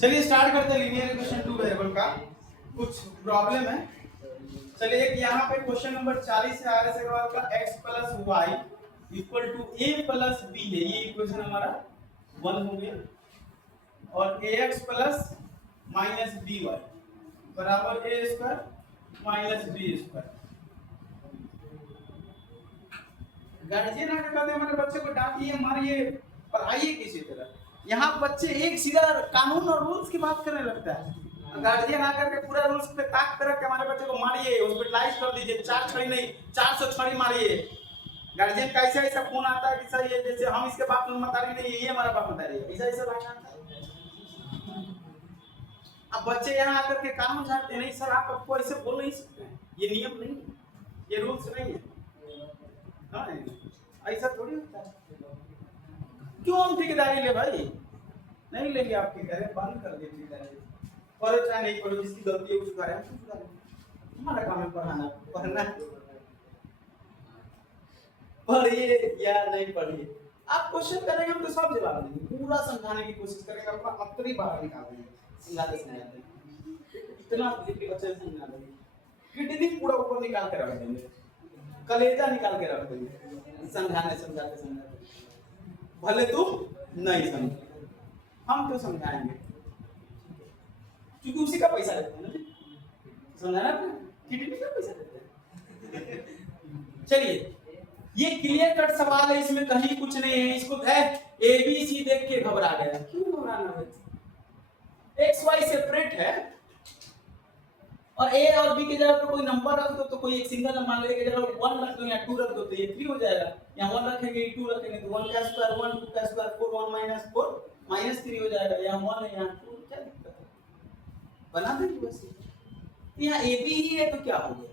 चलिए स्टार्ट करते हैं लीनियर इक्वेशन टू वेरिएबल का। कुछ प्रॉब्लम है। चलिए एक यहाँ पे क्वेश्चन नंबर 40 है आर सवाल का x plus y equal to a plus b है। ये इक्वेशन हमारा 1 हो गया और ax plus minus b y बराबर a square minus b square. Guardian आकर कहते हैं हमारे बच्चे को डांटिए मारिए पढ़ाइए किसी तरह। यहाँ बच्चे एक सीधा कानून और रूल्स की बात करने लगता है। गार्जियन आकर के पूरा रूल्स पे ताक कर के हमारे बच्चे को मारिए हॉस्पिटलाइज कर दीजिए, 4 छड़ी नहीं 400 छड़ी मारिए। गार्जियन का ऐसा ऐसा फोन आता है कि सर ये जैसे हम इसके बाप मतारी नहीं ये हमारा बाप मतारी है, ऐसा ऐसा लाइन आता है। अब बच्चे यहाँ आकर के कानून झाड़ते हैं, नहीं सर आप आपको ऐसे बोल नहीं सकते हैं, ये नियम नहीं है, ये रूल्स नहीं है। हाँ ऐसा थोड़ी होता है। क्यों हम ठेकेदारी ले भाई? नहीं लेंगे आपके घर बंद कर दे ठेकेदारी। पढ़ो चाहे नहीं पढ़ो, जिसकी गलती है उसको सुधारे। हमारा काम है पढ़ाना, पढ़ना पढ़िए या नहीं पढ़िए। आप क्वेश्चन करेंगे हम तो सब जवाब देंगे, पूरा समझाने की कोशिश करेंगे, आपका अक्तरी बाहर निकाल देंगे, समझाते इतना बच्चे समझा देंगे, किडनी पूरा ऊपर निकाल के रख देंगे, कलेजा निकाल के रख देंगे, समझाते भले तुम नहीं समझ हम तो समझाएंगे क्योंकि उसी का पैसा देते हैं ना, समझाना किडनी का पैसा देते हैं। चलिए ये क्लियर कट सवाल है, इसमें कहीं कुछ नहीं है। इसको ए बी सी देख के घबरा गया, क्यों घबराना है? एक्स वाई सेपरेट है और ए और बी के जगह पर कोई नंबर रख दो तो कोई एक सिंगल नंबर लेके जगह 1 रख दो या 2 रख दो तो ये 3 हो जाएगा। यहाँ 1 रखेंगे 2 रखेंगे तो 1 का स्क्वायर 1 2 का स्क्वायर 4 1 माइनस 4 माइनस 3 हो जाएगा। यहाँ 1 है यहाँ 2, क्या दिक्कत है? बना देंगे बस। यहाँ ए बी ही है तो क्या हो गया,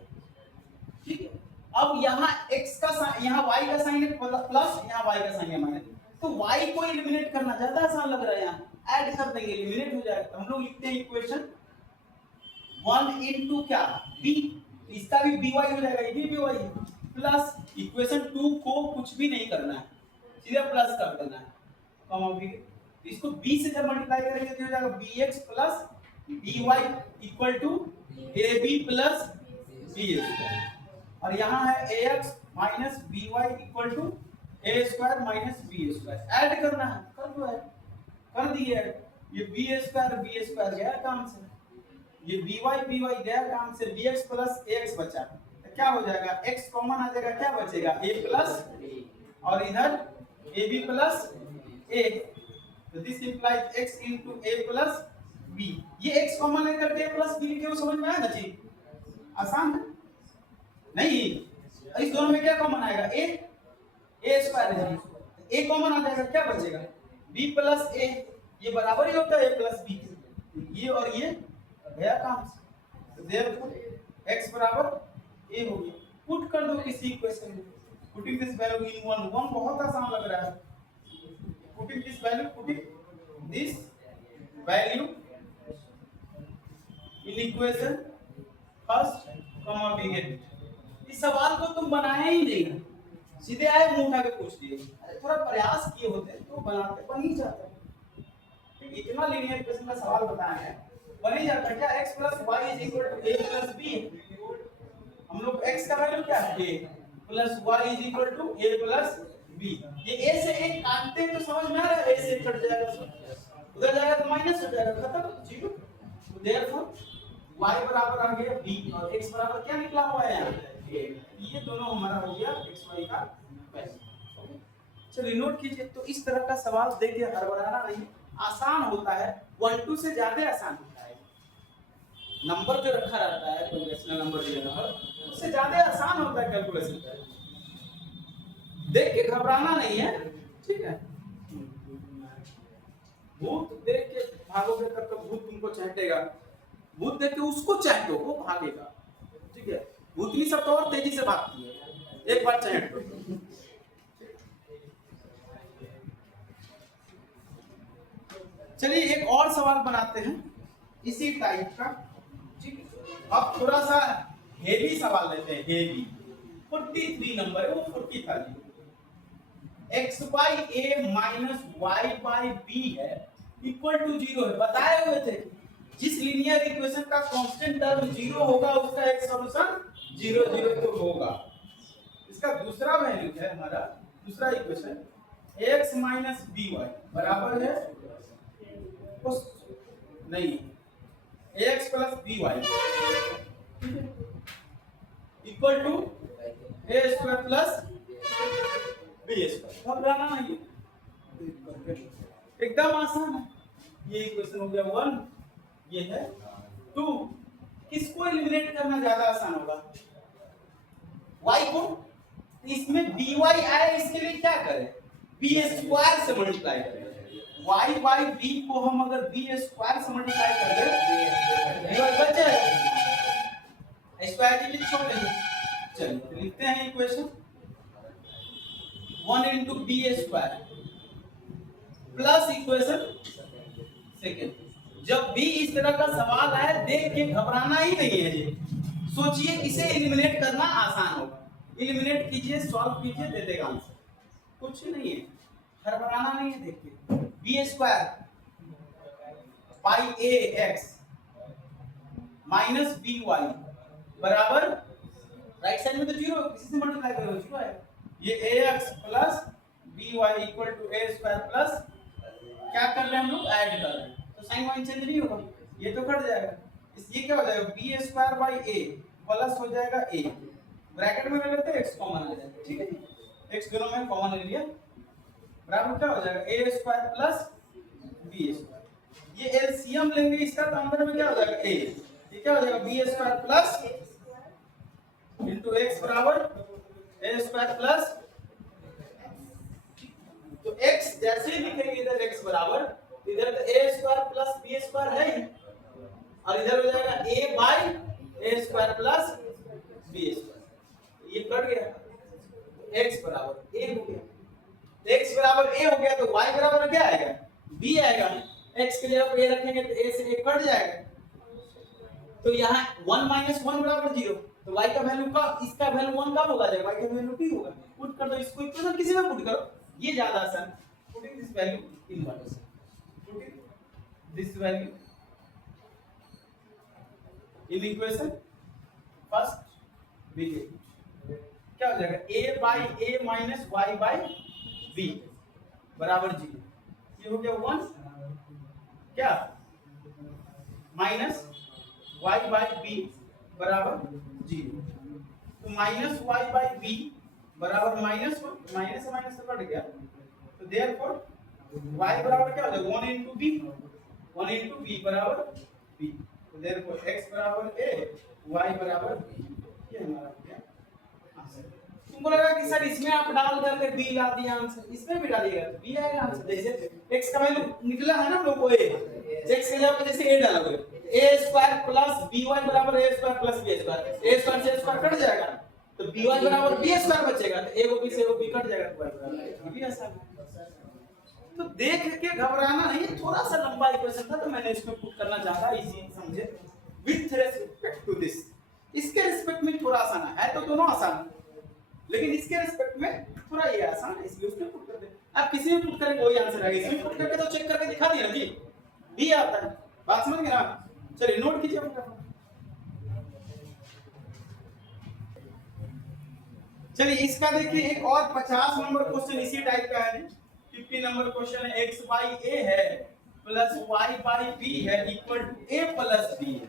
ठीक है। अब यहाँ x का यहाँ y का साइन है प्लस, यहाँ y का साइन है माइनस, तो y को एलिमिनेट करना ज्यादा आसान लग रहा है। यहाँ ऐड कर देंगे एलिमिनेट हो जाएगा। तो हम लोग लिखते हैं इक्वेशन 1 इनटू क्या b, इसका भी by हो जाएगा, ये भी by प्लस इक्वेशन 2 को कुछ भी नहीं करना है, सीधा प्लस कर देना है कॉमा b। इसको b से जब मल्टीप्लाई करेंगे तो हो जाएगा bx plus by equal to ab plus b और यहाँ है ax minus by equal to a square minus b square. Add करना है, कर दो ऐड, कर दिए। ये b स्क्वायर गया काम से, ये by गया काम से, bx प्लस ax बचा तो क्या हो जाएगा, x कॉमन आ जाएगा, क्या बचेगा a प्लस और इधर ab प्लस a, तो this implies x into a plus b। ये x कॉमन लेकर के a प्लस b लिखे हो, समझ में आया ना जी? आसान है नहीं? इस दोनों में क्या कॉमन आएगा, a स्क्वायर है, a कॉमन आ जाएगा, क्या बचेगा b प्लस a, ये बराबर ही होता है a प्लस b, ये और ये गया काम से, तो देयरफॉर x बराबर a हो गया। पुट कर दो किसी इक्वेशन में, पुटिंग दिस वैल्यू इन 1 बहुत आसान लग रहा है। Putting this value in equation first comma b get. इस सवाल को तुम बनाए ही नहीं, सीधे आए मुंह उठा के पूछ दिए। अरे थोड़ा प्रयास किए होते तो बनाते, बन ही जाता। इतना लीनियर इक्वेशन का सवाल बताया है, बन ही जाता। क्या x plus y is equal to a plus b, हम लोग x का वैल्यू क्या है a plus y is equal to a plus b। ये a से a काटते तो समझ में आ रहा है, a से कट जाएगा, उधर जाएगा तो माइनस हो जाएगा, खत्म चीजों। तो देयरफॉर y बराबर आ गया b और x बराबर क्या निकला हुआ है यहाँ, ये दोनों हमारा हो गया xy का वैल्यू। चलिए नोट कीजिए। तो इस तरह का सवाल देखिए, हड़बड़ाना नहीं, आसान होता है, 1-2 से ज्यादा आसान होता है। नंबर जो रखा रहता है कैलकुलेशन नंबर दिया नंबर, उससे ज्यादा आसान होता है कैलकुलेशन का। देख के घबराना नहीं है, ठीक है। भूत देख के भागोगे तब तक भूत तुमको चाटेगा, भूत देख के उसको चाटो वो भागेगा, ठीक है। भूतनी सब तो और तेजी से भागती है, एक बार चाट दो। चलिए एक और सवाल बनाते हैं इसी टाइप का, ठीक है। अब थोड़ा सा हेवी सवाल लेते हैं, हेवी 43 नंबर है, वो 40 था जी। x by a minus y by b है, इक्वल टू 0 है। बताए हुए थे जिस लीनियर इक्वेशन का कांस्टेंट टर्म 0 होगा उसका एक सॉल्यूशन 0 0 तो होगा। इसका दूसरा वैल्यू है हमारा दूसरा इक्वेशन x - by बराबर है उस नहीं ax + by equal to a² + b²। घबराना नहीं, एकदम आसान है। ये इक्वेशन हो गया 1, ये है 2। किसको एलिमिनेट करना ज्यादा आसान होगा? y को। इसमें by आए, इसके लिए क्या करें? b² से मल्टीप्लाई करें। y बाई b को हम अगर b² से मल्टीप्लाई कर दें by बच जाएगा, स्क्वायर के लिए छोड़ देंगे। चलिए तो लिखते हैं equation 1 × b² plus equation second. जब भी इस तरह का सवाल आए देख के घबराना ही नहीं है जी। सोचिए इसे एलिमिनेट करना आसान होगा, एलिमिनेट कीजिए, सॉल्व कीजिए, दे देगा आंसर। कुछ नहीं है, घबराना नहीं है। देखिए b² by ax minus by बराबर राइट साइड में तो 0 किसी से मल्टीप्लाई करोगे 0 आएगा। ये ax plus by equal to a² plus क्या कर रहे हैं हम लोग? ऐड कर रहे हैं, तो साइन वाइन चेंज नहीं होगा, ये तो कट जाएगा। इस ये क्या हो जाएगा? b² बाई a प्लस हो जाएगा a, ब्रैकेट में ले लेते हैं, x कॉमन आ जाएगा। ठीक है जी, x दोनों में कॉमन ले लिया, बराबर क्या हो जाएगा? a² plus b²। ये एलसीएम लेंगे इसका, तो अंदर में क्या हो जाएगा? a, ये क्या हो जाएगा? b² प्लस इनटू x बराबर a² प्लस, तो x जैसे ही लिखेंगे इधर x बराबर, इधर तो a² प्लस b² है ही, और इधर हो जाएगा a by a² plus b²। ये कट गया, x बराबर a हो गया। x बराबर a हो गया तो y बराबर क्या आएगा? b आएगा। x के लिए आप a रखेंगे तो a से a कट जाएगा, तो यहाँ 1 - 1 बराबर 0, तो y का वैल्यू का इसका वैल्यू 1 कब होगा? जाएगा y का वैल्यू 2 होगा। पुट कर दो इसको, इक्वेशन किसी में पुट करो, ये ज्यादा आसान। Putting this value in values, putting this value in equation first B, क्या हो जाएगा? a by a minus y by b बराबर 0। ये हो गया 1 क्या माइनस y बाई b बराबर 0, तो माइनस y बाई b बराबर -1, माइनस से माइनस कट गया, तो देयरफॉर y बराबर क्या हो जाएगा? 1 × b, 1 × b बराबर b, तो देयरफॉर x बराबर a, y बराबर b। ये हमारा हो गया आंसर। तुमको लगा कि सर इसमें आप डाल करके b ला दिया आंसर, इसमें भी डालिएगा तो b आएगा आंसर। जैसे x का वैल्यू निकला है ना हम लोग को a, x के जगह पे जैसे a डालोगे a² प्लस by बराबर a² प्लस b², a² से a² कट जाएगा, तो by बराबर b² बचेगा, तो a को b से a को b कट जाएगा, तो y बराबर b आसान। तो देख के घबराना नहीं, थोड़ा सा लंबा इक्वेशन था तो मैंने इसमें पुट करना चाहा, इजी समझे, विथ रेस्पेक्ट टू दिस। इसके रिस्पेक्ट में थोड़ा आसान है, तो दोनों आसान, लेकिन इसके रिस्पेक्ट में थोड़ा ये आसान है, इसलिए उसमें पुट कर दे। आप किसी में पुट करें वही आंसर आएगा, इसमें पुट करके तो चेक करके दिखा दिया जी, भी आता है। बात समझ गए ना? चलिए नोट कीजिए फटाफट। चलिए इसका देखिए एक और 50 नंबर क्वेश्चन इसी टाइप का है। 50 नंबर क्वेश्चन है, x बाई a है प्लस y बाई b है equal to a plus b है,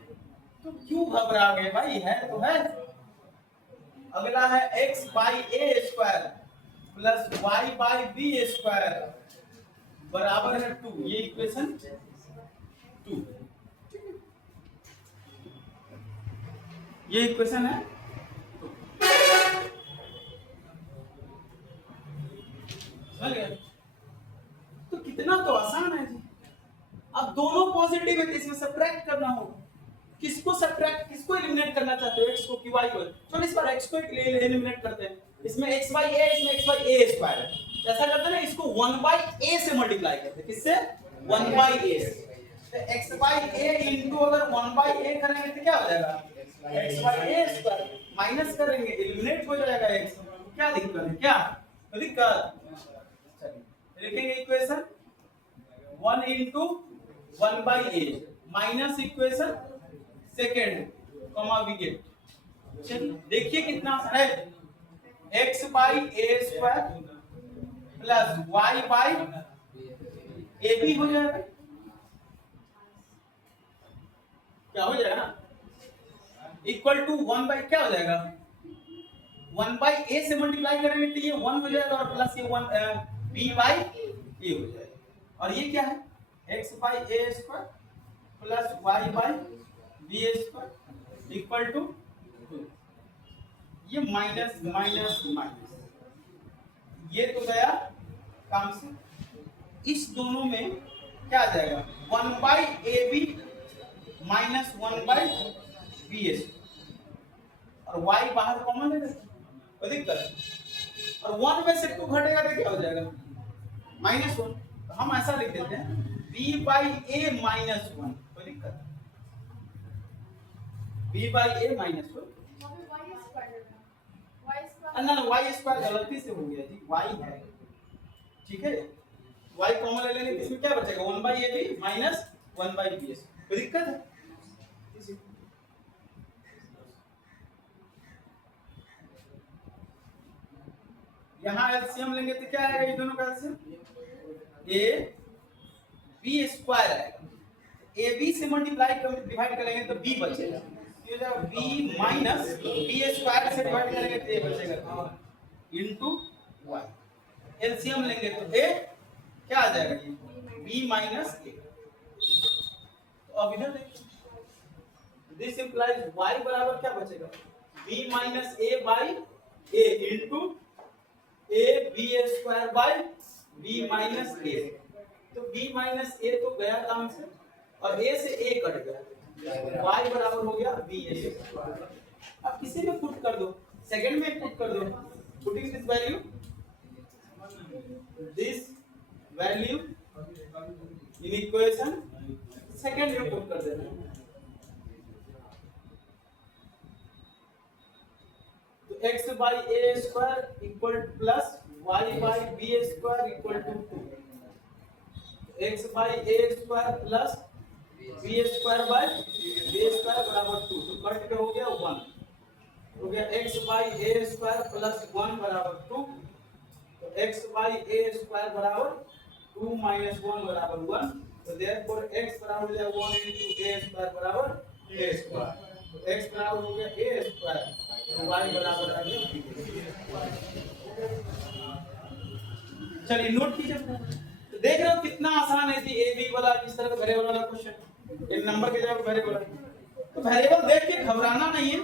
तो क्यों घबरा गए भाई? है तो है। अगला है x by a² plus y by b² बराबर है 2, ये इक्वेशन 2, ये इक्वेशन है। तो कितना तो आसान है जी। अब दोनों पॉजिटिव है, इसमें सब्ट्रैक्ट करना होगा। किसको सब्ट्रैक्ट, किसको एलिमिनेट करना चाहते हो? x को कि y को? चलो इस बार x को एलिमिनेट करते हैं। इसमें x बाई a, इसमें x बाई a स्क्वायर है, ऐसा करते हैं ना, इसको 1 बाई a से मल्टीप्लाई करते हैं। किससे? 1 बाई a से। तो x बाई a इनटू अगर 1 बाई a करेंगे तो क्या हो जाएगा? x by a square, minus करेंगे एलिमिनेट हो जाएगा x। क्या दिक्कत है? क्या दिक्कत? लिखेंगे equation 1 into 1 by a minus equation second comma we get. चलिए देखिए कितना आसान है। x by A square plus y by A B हो जाएगा, क्या हो जाएगा ना, इक्वल टू 1 बाई क्या हो जाएगा, 1 बाई ए से मल्टीप्लाई करेंगे तो ये 1 हो जाएगा और प्लस ये 1 b बाई ए हो जाएगा। और ये क्या है, x by A square plus y by B square equal to 2। ये माइनस माइनस माइनस, ये तो गया काम से। इस दोनों में क्या आ जाएगा, 1 by A B minus 1 by B S, और y बाहर कॉमन है, कोई दिक्कत। और 1 में से 2 घटेगा तो क्या हो जाएगा, -1। तो हम ऐसा लिख देते हैं b बाई ए माइनस 1, कोई दिक्कत, b बाई ए माइनस 1। ना y स्क्वायर गलती से हो गया जी, y है, ठीक है, y कॉमन ले लेंगे, इसमें क्या बचेगा, 1 by A B minus 1 by B S, कोई दिक्कत है। यहाँ एलसीएम लेंगे तो क्या आएगा, ये दोनों का एलसीएम ए बी स्क्वायर आएगा, ए बी से मल्टीप्लाई डिवाइड करेंगे तो बी बचेगा, ये जो बी माइनस बी स्क्वायर से डिवाइड करेंगे तो ए बचेगा इनटू वाई। एलसीएम लेंगे तो ए क्या आ जाएगा, ये बी माइनस ए। तो अब इधर देखिए, दिस इंप्लाइज y बराबर क्या बचेगा, b minus a by a into a b square by b minus a। तो b माइनस a तो गया काम से और a से a कट गया, y बराबर हो गया b स्क्वायर। अब किसी में पुट कर दो, सेकंड में पुट कर दो, putting this value in equation second में पुट कर देना। तो x by A square equal plus y by B square equal to 2, x by A square plus B square by B square बराबर 2, तो cut के हो गया 1, हो गया x by A square plus 1 बराबर 2, तो x बाई ए स्क्वायर बराबर 2 माइनस 1 बराबर 1, तो देयरफॉर x बराबर हो जाएगा 1 into a स्क्वायर बराबर a स्क्वायर, तो x बराबर हो गया a स्क्वायर, तो y बराबर आ गया b। चलिए नोट कीजिए, तो देख रहे हो कितना आसान है जी, a b वाला किस तरह का वेरिएबल वाला क्वेश्चन, एक नंबर के जगह वेरिएबल, तो वेरिएबल देख के घबराना नहीं है,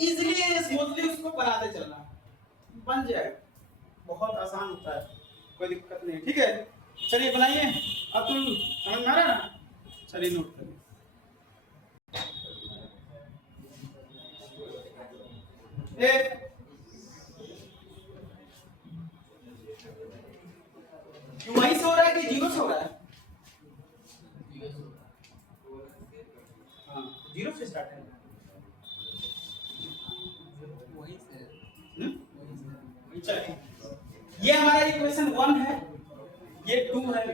इजीली स्मूथली उसको बनाते चलना, बन जाएगा, बहुत आसान होता है, कोई दिक्कत नहीं, ठीक है। चलिए बनाइए, अब तुम समझ में आ रहा है ना, चलिए नोट करिए। वहीं से हो रहा है कि जीरो से हो रहा है, हाँ जीरो से स्टार्ट है, चलिए ये हमारा इक्वेशन 1 है, ये 2 है,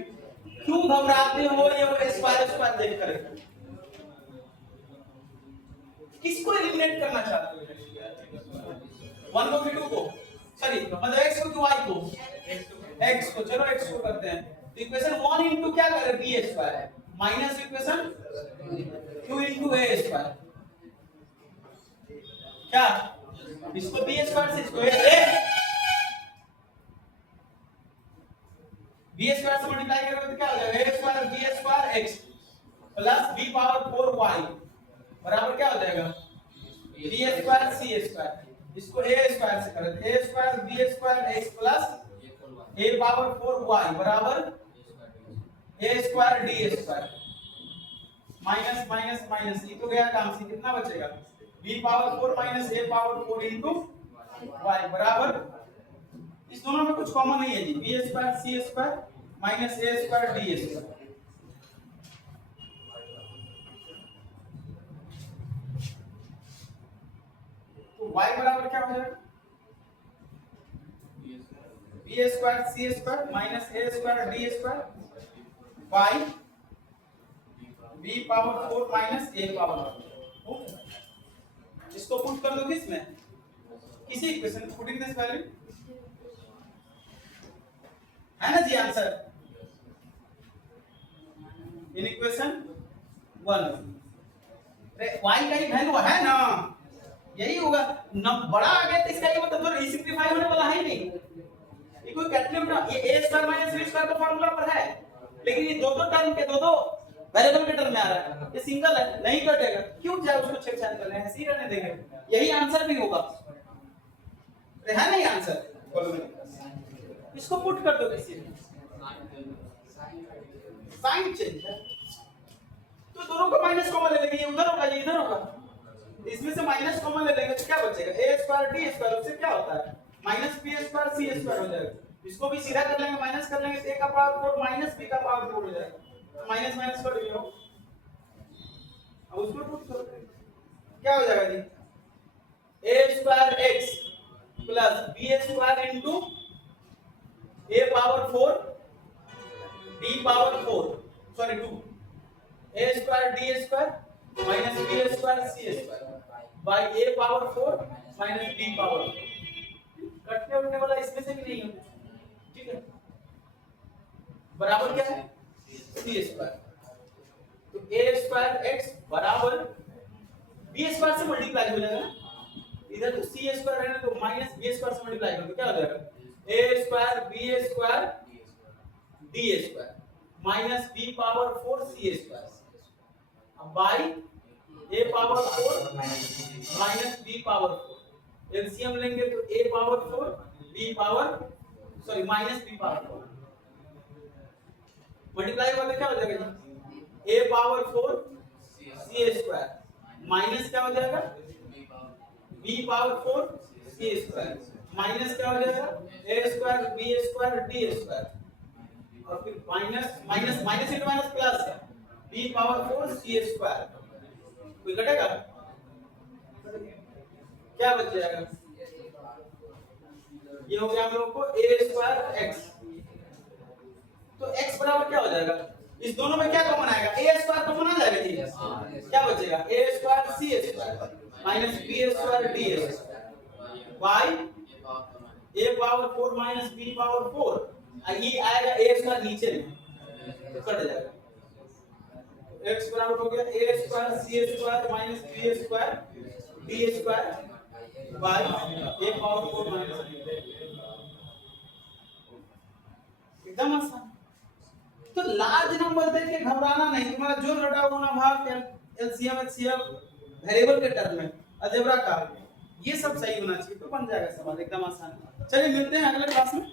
क्यों घबराते हो, ये स्क्वायर देख कर किसको एलिमिनेट करना चाहते हो, 1 को कि 2 को, चलिए मतलब x को कि y को, x को, चलो x को करते हैं, तो इक्वेशन 1 इनटू क्या करें, b स्क्वायर है minus equation 2 into a square, क्या इसको b स्क्वायर से इसको a b स्क्वायर से मल्टीप्लाई करोगे तो क्या हो जाएगा, a square b square x plus b power 4 y बराबर क्या हो जाएगा, b स्क्वायर c स्क्वायर, इसको a स्क्वायर से करें, a square b square x plus a power 4 y बराबर a square d square, minus minus minus, ये तो गया काम से, कितना बचेगा, b power 4 minus a power 4 into y बराबर, इस दोनों में कुछ कॉमन नहीं है जी, b square c square minus a square d square, तो y बराबर क्या हो जाएगा, b square c square minus a square d square by B power 4 minus A power 1। इसको पुट कर दो किस में, किसी इक्वेशन में, पुटिंग दिस वैल्यू है ना जी आंसर इन इक्वेशन 1। y का ही वैल्यू है ना, यही होगा न, बड़ा आ गया तो इसका ये मतलब तो रीसिम्प्लीफाई होने वाला है नहीं, ये कोई कैलकुलेट ना, ये a square minus b square का फार्मूला पर है, लेकिन ये दो टर्म के दो वेरिएबल के टर्म में आ रहा है, ये सिंगल है नहीं कटेगा, क्यों जाए उसको छेड़छाड़ करने, ऐसे ही रहने देंगे, यही आंसर भी होगा, है नहीं आंसर। इसको पुट कर दो किसी में, साइन चेंज है तो दोनों को माइनस कॉमन ले लेंगे, ये उधर होगा ये इधर होगा, इसमें से माइनस कॉमन ले लेंगे तो क्या बचेगा, a स्क्वायर d स्क्वायर, उससे क्या होता है minus b square c square हो जाएगा, इसको भी सीधा कर लेंगे, माइनस कर लेंगे तो a का पावर 4 माइनस b का पावर 4 हो जाएगा, तो माइनस माइनस कर देंगे, अब उसको पुट करो क्या हो जाएगा जी, a square x plus b square into a power 4 d power 4 sorry 2 a square d square minus b square c square by a power 4 minus b power 4, कटने उठने वाला इसमें से भी नहीं है, ठीक है, बराबर क्या है c स्क्वायर, तो a स्क्वायर x बराबर b स्क्वायर से मल्टीप्लाई हो जाएगा ना, इधर तो c स्क्वायर है ना, तो माइनस b स्क्वायर से मल्टीप्लाई करोगे क्या हो जाएगा, a square b square d square minus b power 4 c square by a power 4 minus b power 4, LCM लेंगे तो a power 4 b power sorry minus b power 4 multiply करके क्या हो जाएगा जी, a power 4 c square minus क्या हो जाएगा b power 4 c square minus क्या हो जाएगा a square b square d square और फिर minus minus minus into minus plus b power 4 c square, कोई घटेगा क्या बच जाएगा, ये हो गया हम लोगों को a स्क्वायर x, तो x बराबर क्या हो जाएगा, इस दोनों में क्या कॉमन आएगा, a स्क्वायर कॉमन आ जाएगा जी, क्या बचेगा a square c square minus b square d square by a power 4 minus b power 4, ये आएगा a स्क्वायर नीचे में तो कट जाएगा, x बराबर हो गया a square c square minus b square d square by a power 4 minus b, एकदम आसान। तो लार्ज नंबर देख के घबराना नहीं, तुम्हारा जो रटा होना भाग एलसीएम एचसीएफ वेरिएबल के टर्म में अलजेब्रा का ये सब सही होना चाहिए तो बन जाएगा सवाल, एकदम आसान। चलिए मिलते हैं अगले क्लास में।